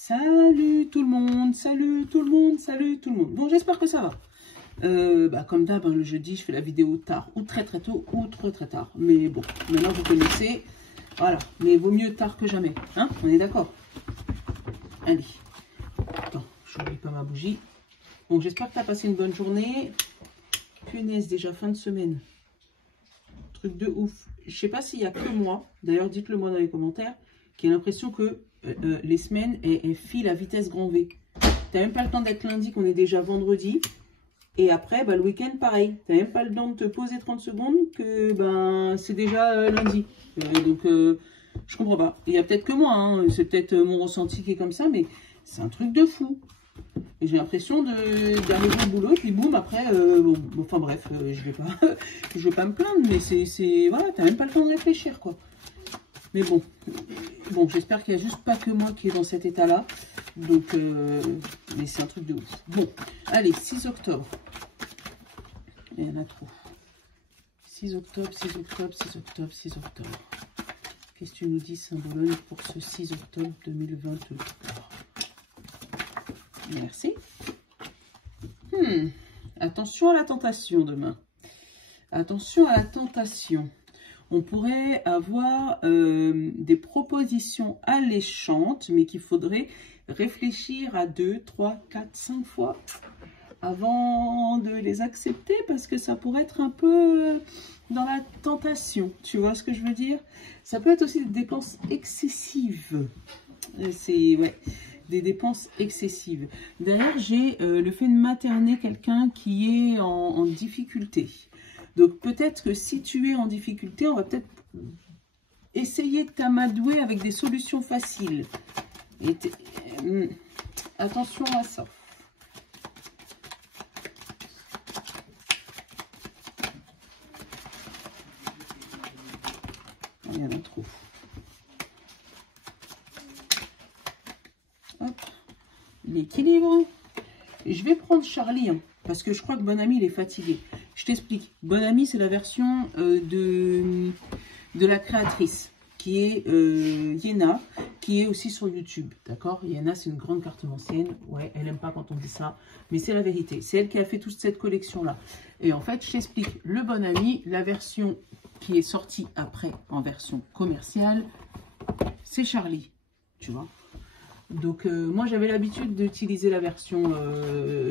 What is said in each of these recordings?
Salut tout le monde, salut tout le monde, salut tout le monde. Bon, j'espère que ça va. Comme d'hab, le jeudi, je fais la vidéo tard, ou très très tôt, ou très tard. Mais bon, maintenant vous connaissez, voilà. Mais vaut mieux tard que jamais, hein? On est d'accord? Allez. Attends, je n'oublie pas ma bougie. Bon, j'espère que tu as passé une bonne journée. Punaise, déjà fin de semaine. Truc de ouf. Je sais pas s'il y a que moi, d'ailleurs dites-le moi dans les commentaires, qui a l'impression que les semaines, elles filent à vitesse grand V. T'as même pas le temps d'être lundi, qu'on est déjà vendredi. Et après, le week-end, pareil. T'as même pas le temps de te poser 30 secondes, que c'est déjà lundi. Donc, je comprends pas. Il y a peut-être que moi, hein. C'est peut-être mon ressenti qui est comme ça, mais c'est un truc de fou. Et j'ai l'impression d'arriver au boulot, puis boum, après, enfin bref, je vais pas me plaindre, mais voilà, t'as même pas le temps de réfléchir, quoi. Mais bon, j'espère qu'il n'y a juste pas que moi qui est dans cet état-là. Donc, mais c'est un truc de ouf. Bon, allez, 6 octobre. Il y en a trop. 6 octobre, 6 octobre, 6 octobre, 6 octobre. Qu'est-ce que tu nous dis, Saint-Bologne, pour ce 6 octobre 2023? Merci. Attention à la tentation demain. Attention à la tentation. On pourrait avoir des propositions alléchantes, mais qu'il faudrait réfléchir à 2, 3, 4, 5 fois avant de les accepter, parce que ça pourrait être un peu dans la tentation. Tu vois ce que je veux dire? Ça peut être aussi des dépenses excessives. Ouais, des dépenses excessives. Derrière, j'ai le fait de materner quelqu'un qui est en difficulté. Donc peut-être que si tu es en difficulté, on va peut-être essayer de t'amadouer avec des solutions faciles. Et attention à ça. Il y en a trop. Hop. L'équilibre. Je vais prendre Charlie, hein, parce que je crois que Bon Ami, il est fatigué. Je t'explique. Bon Ami, c'est la version de la créatrice, qui est Yéna, qui est aussi sur YouTube. D'accord? Yéna, c'est une grande cartomancienne. Ouais, elle n'aime pas quand on dit ça, mais c'est la vérité. C'est elle qui a fait toute cette collection-là. Et en fait, je t'explique. Le Bon Ami, la version qui est sortie après en version commerciale, c'est Charlie. Tu vois? Donc, moi, j'avais l'habitude d'utiliser la version,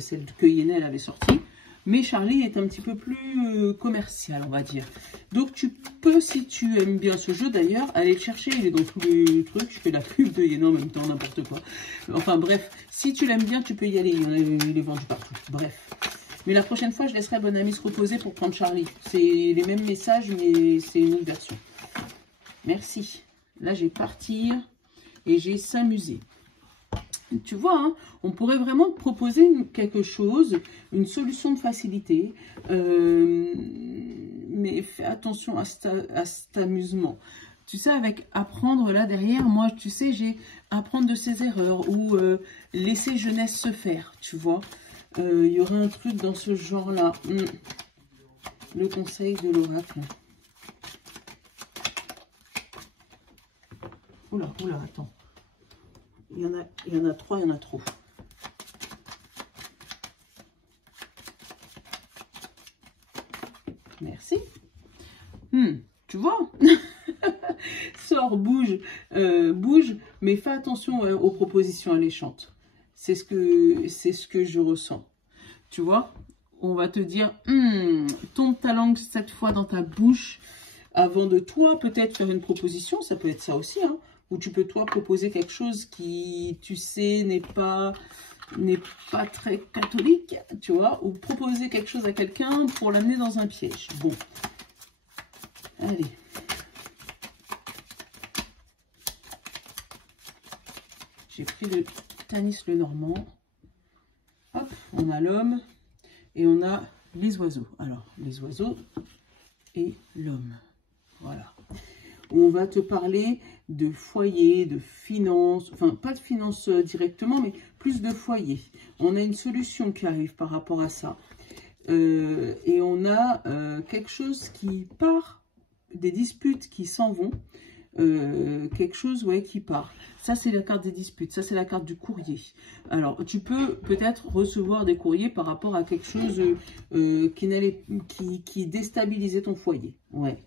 celle que Yéna avait sortie. Mais Charlie est un petit peu plus commercial, on va dire. Donc, tu peux, si tu aimes bien ce jeu, d'ailleurs, aller le chercher. Il est dans tous les trucs. Je fais la pub de Yéna en même temps, n'importe quoi. Enfin, bref. Si tu l'aimes bien, tu peux y aller. Il est vendu partout. Bref. Mais la prochaine fois, je laisserai Bon Ami se reposer pour prendre Charlie. C'est les mêmes messages, mais c'est une autre version. Merci. Là, j'ai partir et j'ai s'amuser. Tu vois, hein, on pourrait vraiment proposer quelque chose, une solution de facilité, mais fais attention à cet amusement. Tu sais, avec apprendre là derrière, moi, tu sais, j'ai apprendre de ses erreurs ou laisser jeunesse se faire, tu vois. Il y aurait un truc dans ce genre-là. Le conseil de l'oracle. Oula, attends. Il y en a 3, il y en a trop. Merci. Tu vois? Sors, bouge, bouge, mais fais attention aux propositions alléchantes. C'est ce que je ressens. Tu vois? On va te dire, tourne ta langue cette fois dans ta bouche avant de toi peut-être faire une proposition. Ça peut être ça aussi, hein. Où tu peux, toi, proposer quelque chose qui, tu sais, n'est pas très catholique, tu vois, ou proposer quelque chose à quelqu'un pour l'amener dans un piège. Bon. Allez. J'ai pris le Tanis le Normand. Hop, on a l'homme et on a les oiseaux. Alors, les oiseaux et l'homme. Voilà. On va te parler de foyer, de finances, enfin pas de finances directement, mais plus de foyer. On a une solution qui arrive par rapport à ça. Et on a quelque chose qui part, des disputes qui s'en vont, quelque chose qui part. Ça, c'est la carte des disputes. Ça, c'est la carte du courrier. Alors, tu peux peut-être recevoir des courriers par rapport à quelque chose qui déstabilisait ton foyer. Ouais.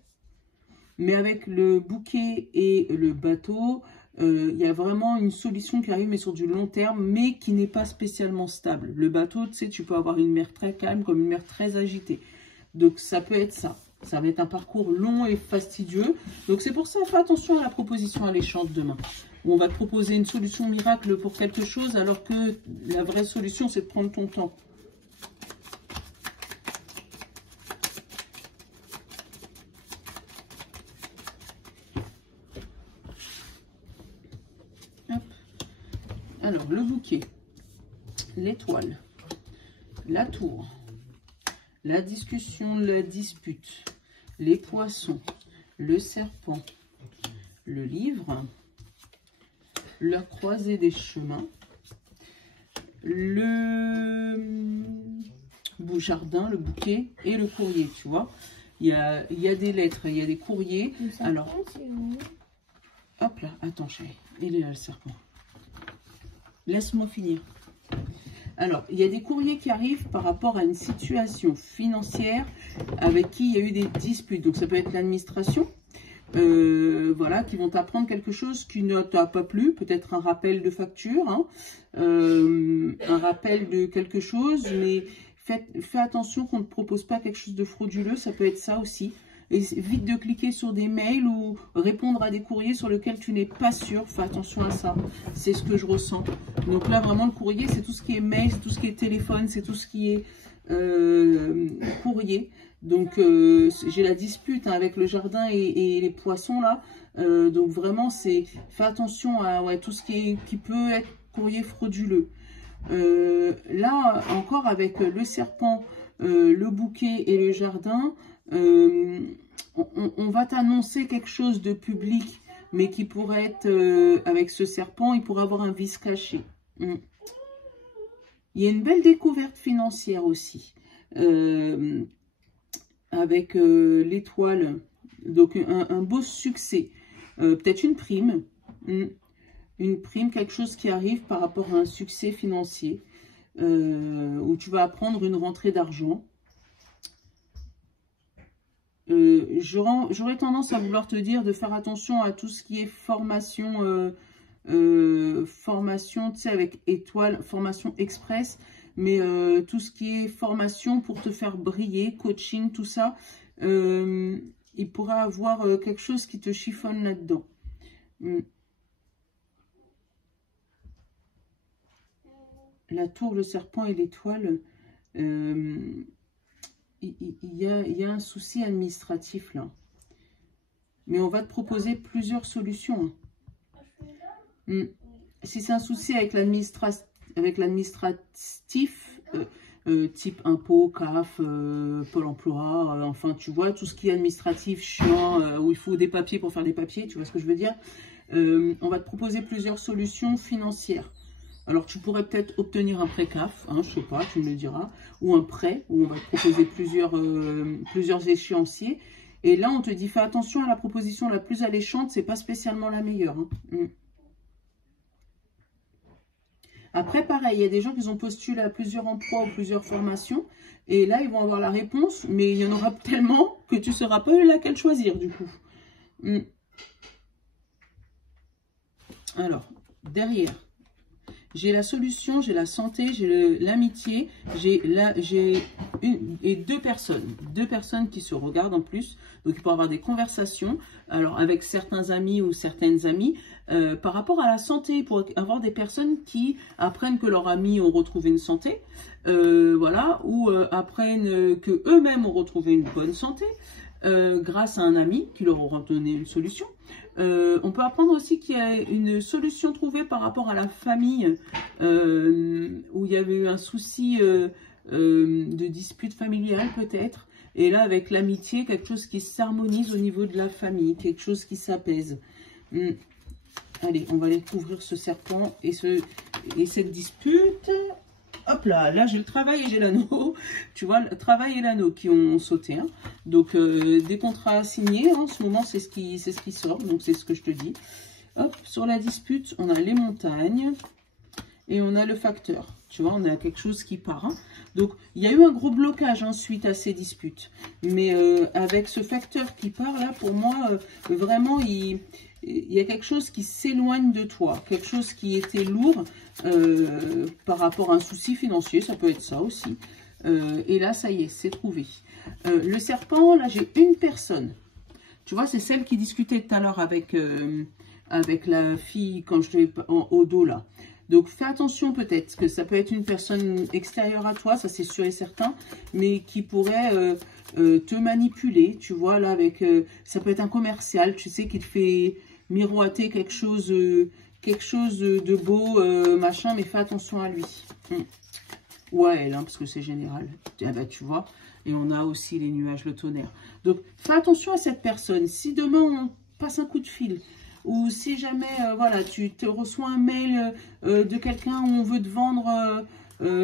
Mais avec le bouquet et le bateau, il y a vraiment une solution qui arrive, mais sur du long terme, mais qui n'est pas spécialement stable. Le bateau, tu sais, tu peux avoir une mer très calme comme une mer très agitée. Donc, ça peut être ça. Ça va être un parcours long et fastidieux. Donc, c'est pour ça, fais attention à la proposition alléchante demain. Où on va te proposer une solution miracle pour quelque chose, alors que la vraie solution, c'est de prendre ton temps. Alors, le bouquet, l'étoile, la tour, la discussion, la dispute, les poissons, le serpent, le livre, la croisée des chemins, le jardin, le bouquet et le courrier, tu vois. Il y a des lettres, il y a des courriers. Alors, hop là, attends chérie, il est là le serpent. Laisse-moi finir. Alors, il y a des courriers qui arrivent par rapport à une situation financière avec qui il y a eu des disputes. Donc, ça peut être l'administration, voilà, qui vont t'apprendre quelque chose qui ne t'a pas plu. Peut-être un rappel de facture, hein, un rappel de quelque chose. Mais fais attention qu'on ne te propose pas quelque chose de frauduleux. Ça peut être ça aussi. Et vite de cliquer sur des mails ou répondre à des courriers sur lesquels tu n'es pas sûr. Fais attention à ça. C'est ce que je ressens. Donc là, vraiment, le courrier, c'est tout ce qui est mail, c'est tout ce qui est téléphone, c'est tout ce qui est courrier. Donc, j'ai la dispute avec le jardin et les poissons, là. Donc, vraiment, fais attention à tout ce qui peut être courrier frauduleux. Là, encore, avec le serpent, le bouquet et le jardin, on va t'annoncer quelque chose de public, mais qui pourrait être, avec ce serpent, il pourrait avoir un vice caché. Il y a une belle découverte financière aussi, avec l'étoile, donc un beau succès, peut-être une prime, quelque chose qui arrive par rapport à un succès financier, où tu vas apprendre une rentrée d'argent. J'aurais tendance à vouloir te dire de faire attention à tout ce qui est formation, formation, tu sais, avec étoile, formation express, mais tout ce qui est formation pour te faire briller, coaching, tout ça, il pourrait avoir quelque chose qui te chiffonne là-dedans. La tour, le serpent et l'étoile, il y a un souci administratif là. Mais on va te proposer plusieurs solutions. Si c'est un souci avec l'administratif, type impôt, CAF, Pôle emploi, enfin tu vois, tout ce qui est administratif, chiant, où il faut des papiers pour faire des papiers, tu vois ce que je veux dire. On va te proposer plusieurs solutions financières. Alors, tu pourrais peut-être obtenir un prêt CAF, hein, je sais pas, tu me le diras, ou un prêt, où on va te proposer plusieurs échéanciers. Et là, on te dit, fais attention à la proposition la plus alléchante, c'est pas spécialement la meilleure. Hein. Après, pareil, il y a des gens qui ont postulé à plusieurs emplois ou plusieurs formations, et là, ils vont avoir la réponse, mais il y en aura tellement que tu ne sauras pas laquelle choisir, du coup. Alors, derrière, j'ai la solution, j'ai la santé, j'ai l'amitié, j'ai deux personnes qui se regardent en plus, donc il peut y avoir des conversations, alors avec certains amis ou certaines amies, par rapport à la santé, pour avoir des personnes qui apprennent que leurs amis ont retrouvé une santé, voilà, ou apprennent que eux-mêmes ont retrouvé une bonne santé, grâce à un ami qui leur aura donné une solution. On peut apprendre aussi qu'il y a une solution trouvée par rapport à la famille, où il y avait eu un souci de dispute familiale peut-être. Et là, avec l'amitié, quelque chose qui s'harmonise au niveau de la famille, quelque chose qui s'apaise. Allez, on va aller couvrir ce serpent et cette dispute. hop là, là j'ai le travail et j'ai l'anneau. Tu vois, le travail et l'anneau qui ont sauté. Hein. Donc, des contrats signés, hein, en ce moment, c'est ce qui sort. Donc, c'est ce que je te dis. Hop, sur la dispute, on a les montagnes et on a le facteur. Tu vois, on a quelque chose qui part. Hein. Donc, il y a eu un gros blocage hein, suite à ces disputes. Mais avec ce facteur qui part, là, pour moi, vraiment, il y a quelque chose qui s'éloigne de toi. Quelque chose qui était lourd par rapport à un souci financier. Ça peut être ça aussi. Et là, ça y est, c'est trouvé. Le serpent, là, j'ai une personne. Tu vois, c'est celle qui discutait tout à l'heure avec la fille quand je l'ai au dos, là. Donc, fais attention peut-être, que ça peut être une personne extérieure à toi, ça c'est sûr et certain, mais qui pourrait te manipuler, tu vois, là, avec... ça peut être un commercial, tu sais, qui te fait miroiter quelque chose de beau, machin, mais fais attention à lui. Ou à elle, hein, parce que c'est général. Ah bah, tu vois, et on a aussi les nuages, le tonnerre. Donc, fais attention à cette personne. Si demain, on passe un coup de fil... Ou si jamais, voilà, tu te reçois un mail de quelqu'un où on veut te vendre,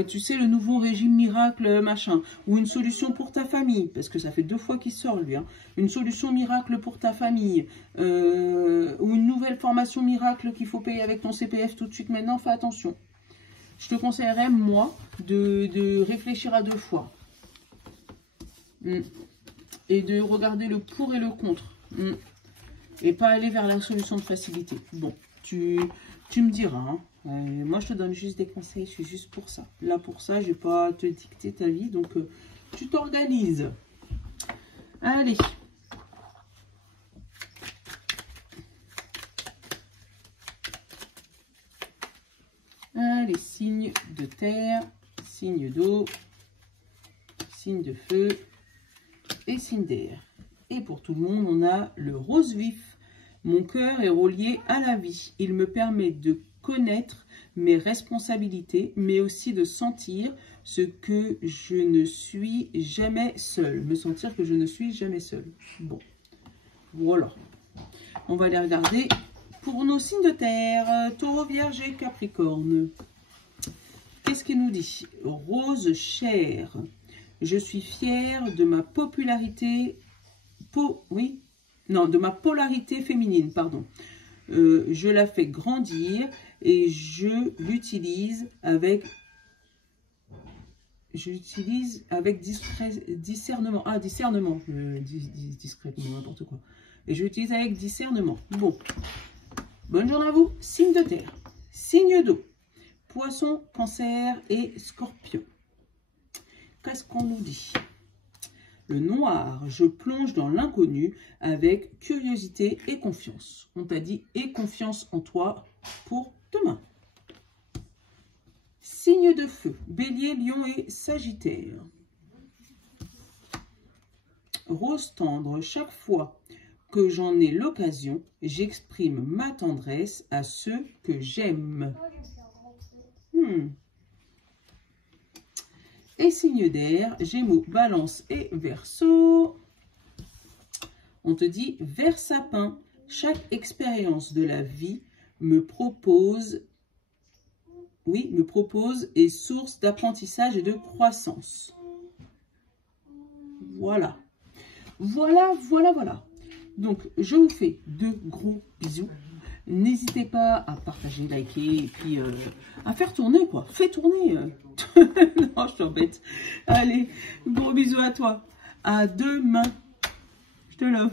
tu sais, le nouveau régime miracle, machin. Ou une solution pour ta famille, parce que ça fait 2 fois qu'il sort, lui. Hein. Une solution miracle pour ta famille. Ou une nouvelle formation miracle qu'il faut payer avec ton CPF tout de suite maintenant, fais attention. Je te conseillerais, moi, de réfléchir à 2 fois. Et de regarder le pour et le contre. Et pas aller vers la solution de facilité. Bon, tu me diras. Hein. Moi, je te donne juste des conseils. Je suis juste pour ça. Là, pour ça, je ne vais pas te dicter ta vie. Donc, tu t'organises. Allez. Allez, signe de terre, signe d'eau, signe de feu et signe d'air. Et pour tout le monde, on a le rose vif. Mon cœur est relié à la vie. Il me permet de connaître mes responsabilités, mais aussi de sentir ce que je ne suis jamais seule. Me sentir que je ne suis jamais seule. Bon, voilà. On va aller regarder pour nos signes de terre. Taureau, Vierge et Capricorne. Qu'est-ce qu'il nous dit? Rose chair. Je suis fière de ma popularité... de ma polarité féminine, pardon. Je la fais grandir et je l'utilise avec discernement. Ah, discernement. Discrètement, n'importe quoi. Et je l'utilise avec discernement. Bon. Bonne journée à vous. Signe de terre. Signe d'eau. Poisson, Cancer et Scorpion. Qu'est-ce qu'on nous dit? Le noir, je plonge dans l'inconnu avec curiosité et confiance. On t'a dit et confiance en toi pour demain. Signe de feu, Bélier, Lion et Sagittaire. Rose tendre, chaque fois que j'en ai l'occasion, j'exprime ma tendresse à ceux que j'aime. Et signe d'air, Gémeaux, Balance et Verseau. On te dit, Vert sapin, chaque expérience de la vie me propose est source d'apprentissage et de croissance. Voilà. Voilà. Donc, je vous fais de gros bisous. N'hésitez pas à partager, liker et puis à faire tourner, quoi. Fais tourner. Non, je t'embête. Allez, gros bisous à toi. À demain. Je te love.